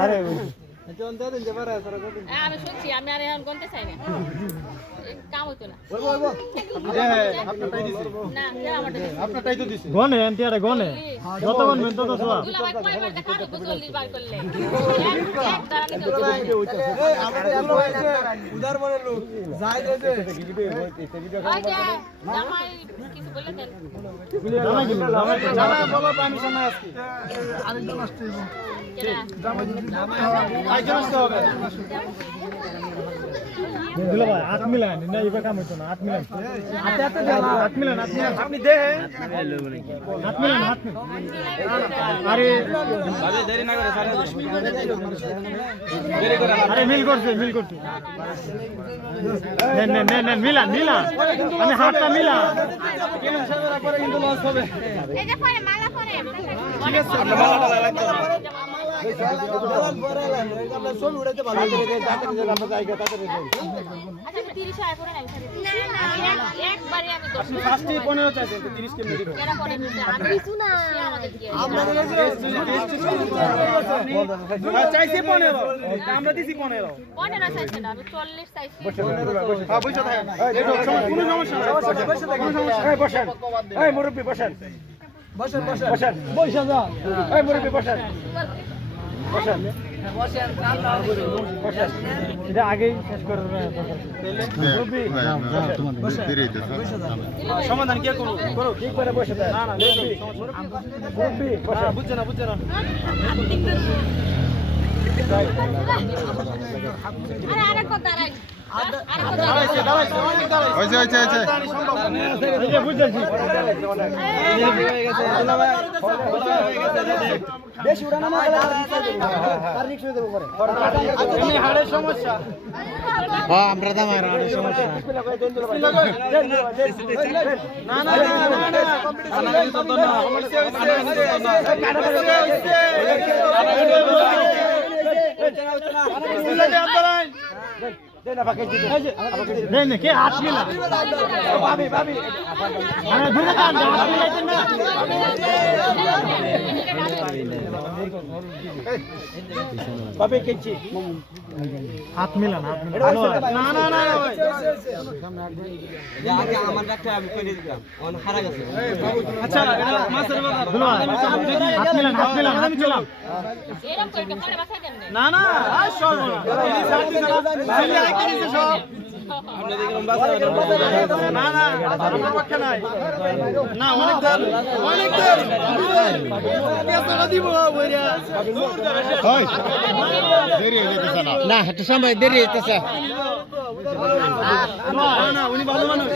আরে হ্যাঁ, আমি শুনছি আমি আর এখন গনতে চাই না কাম হইতো না। আপনারটাই তো দিছে? গনে এনটি গনে। যত গনবেন তত সোয়া দুলা কয়বার দেখা তো চল্লিশ বার করলে। এক- এক দাঁড়ানি তো উদার মনে লোক যাই যে, কিছু বললে দেন। জামাই গেল জামাই গেল। জানা বলো পারমিশন না আজকে। কেনা? আইজন আসতে হবে। দিল ভাই হাত মিলান না এবার কাম হইতো না হাত মিলান হাতে হাতে হাত মিলান হাত মিলান আপনি দেখেন হাত মিলান হাত মিলান আরে দেরি না করে সারা আরে মিল করছে মিল করছে। নেন নেন নেন মিলান মিলান আমি হাতটা মিলান পরে কিন্তু লস হবে এই যে পরে মালা পরে। ঠিক আছে মালা মালা রাখতে চাইছি পনেরো আমরা দিছি পনেরো পনেরো চাইছে না আমি চল্লিশ চাইছি কোনো সমস্যা নাই কোনো সমস্যা নাই বসেন। এই মুরব্বী বসেন। বসেন। বসেন বসেন বসে যা এই মুরব্বী বসেন বসেন। এটা আগেই শেষ করে মুরব্বী সমাধান কে করো করো ঠিক করে বসে না না বুঝেছি। বেশি উড়ানো না গেলে তার রিক্স হয়ে দেবো পরে। এমনি হাড়ের সমস্যা? হ্যাঁ আমরা দামার সমস্যা। না না না না না সমস্যা নেন নেন, কে হাত মিলান ভাবি ভাবি আরে দূরে যান হাত মিলাইতেন না ভাবি কেছি হাত মিলান হাত মিলান। না না না ভাই। আচ্ছা এটা মাছের বাজার। দুলো ভাই, হাত মিলান হাত মিলান হাত মিলান। করে বাসায় দেন না না না অনেক দাম অনেক দাম একটু সময় দেরি হইতেছে। না উনি ভালো মানুষ।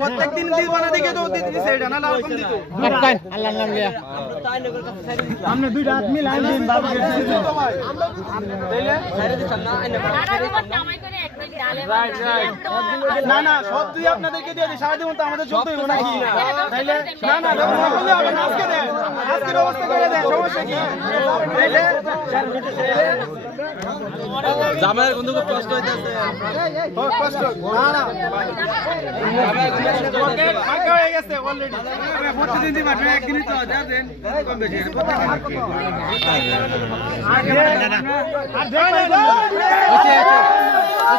প্রত্যেকদিন দিব না দেখে তো দিতে দিছে এটা না লাল কম দিত আল্লাহ নাম লিয়া আপনি দুইটা হাত দিন না না সব তুই আপনাদেরকে দিয়ে দিই সারা জীবন তো আমাদের চলতে হইব নাকি তাইলে না না ব্যবস্থা করলে হবে না আজকে দেন আজকে ব্যবস্থা করে দেন সমস্যা কি তাইলে জামাইয়ের বন্ধু খুব কষ্ট হইতেছে হয়ে আর